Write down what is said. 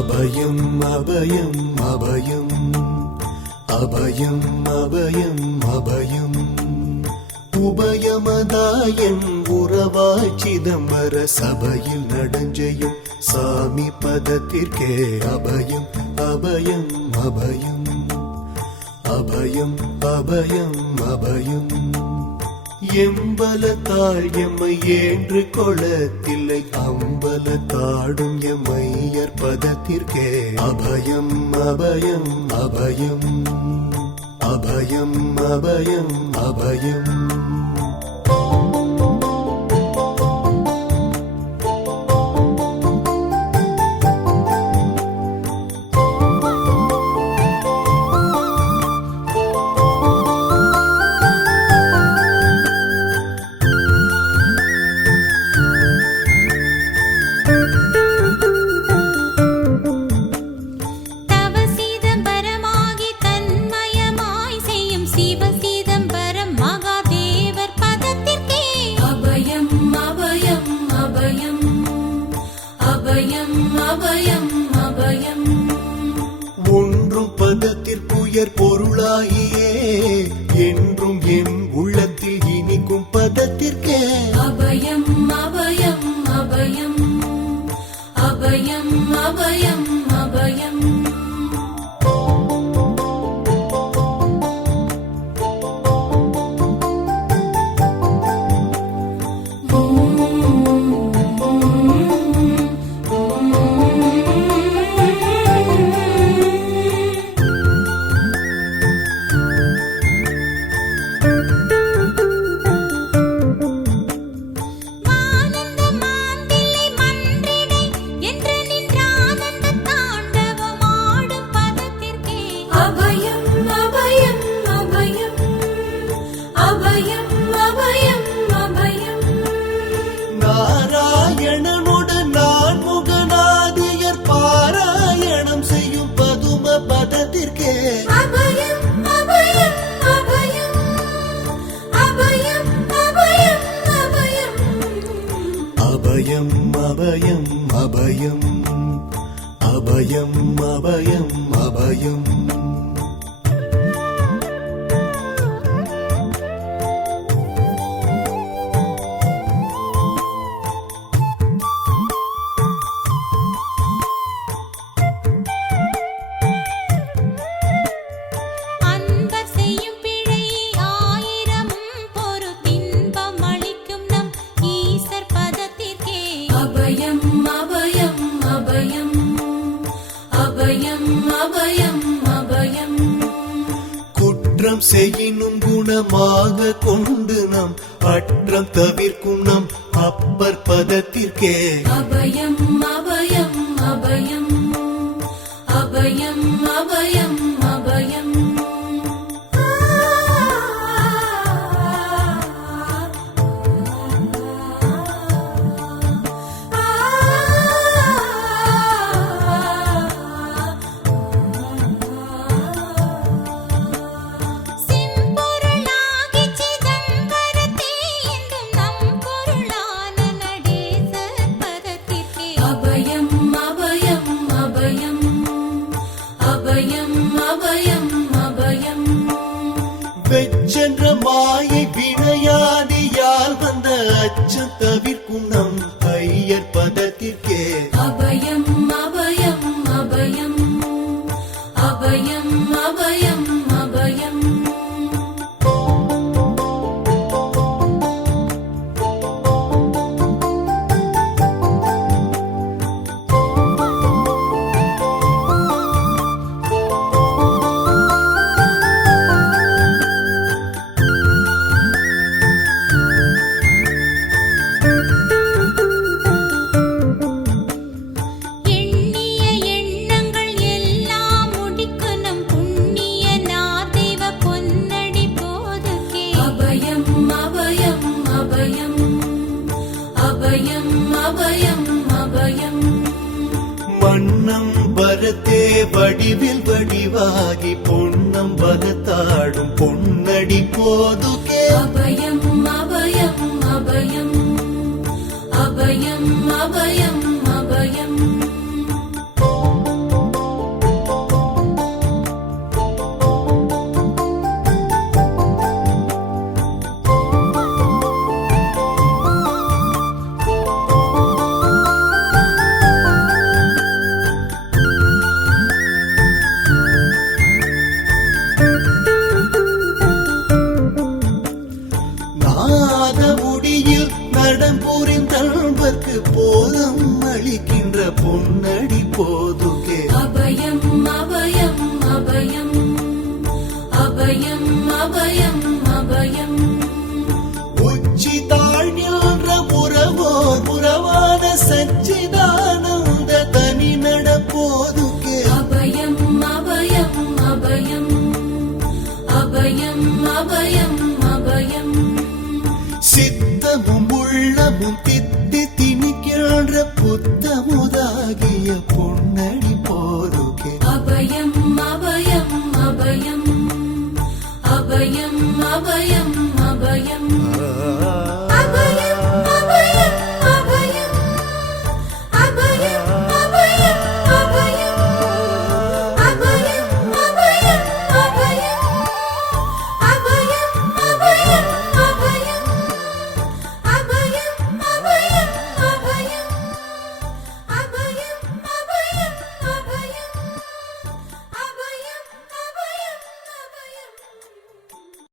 அபயம் அபயம் அபயம் அபயம் அபயம் அபயம் உபயமதாயன் உறவாய் சிதம்பர சபையில் நடஞ்செய்யும் சாமி பதத்திற்கே அபயம் அபயம் அபயம் அபயம் அபயம் அபயம் எம்பலத்தாள் எம்மை ஏன்று கொளத்தில்லை அம்பலத்தாடும் எம்மையர் பதத்திற்கே அபயம் அபயம் அபயம் அபயம் அபயம் அபயம் ஒன்றும் பதத்திற்குயர் பொருளாகியே என்றும் என் உள்ளத்தில் இனிக்கும் பதத்திற்கே அபயம் அபயம் அபயம் அபயம் அபயம் அபயம் நாராயணனோடு நான் முகநாதியர் பாராயணம் செய்யும் பதும பதத்திற்கே அபயம் அபயம் அபயம் அபயம் அபயம் அபயம் அபயம் அபயம் அபயம் அபயம் அபயம் அபயம் குற்றம் செய்யினும் குணமாக கொண்டு நாம் அற்றம் தவிர்க்கும் நம் அப்பர் பதத்திற்கே அபயம் அபயம் அபயம் அபயம் அபயம் அபயம் வெச்சென்ற மாயை வினையாதியால் வந்த அச்சம் தவிர்க்கும் நம் ஐயர் பதத்திற்கே அபயம் அபயம் அபயம் அபயம் அபயம் அபயம் மன்னம் வரத்தே வடிவில் வடிவாகி பொன்னம் பலத்தாடும் பொன்னடி போதுகே அபயம் அபயம் அபயம் அபயம் அபயம் அபயம் நாத முடியில் நடம் புரிந்தல்வர்க்கு போதம் அளிக்கின்ற பொன்னடி போதுகே அபயம் அபயம் அபயம் அபயம் அபயம் அபயம் உச்சி தாழ்நின்ற புறவோர் புறவாத சச்சிதானந்த தனி நடப்போதுகே அபயம் அபயம் அபயம் அபயம் அபயம் அபயம் சித்தமும் உள்ளமும் தித்தி திணிக்கின்ற புத்தமுதாகிய பொன்னடி போதுகே அபயம் அபயம் அபயம் அபயம் அபயம் அபயம்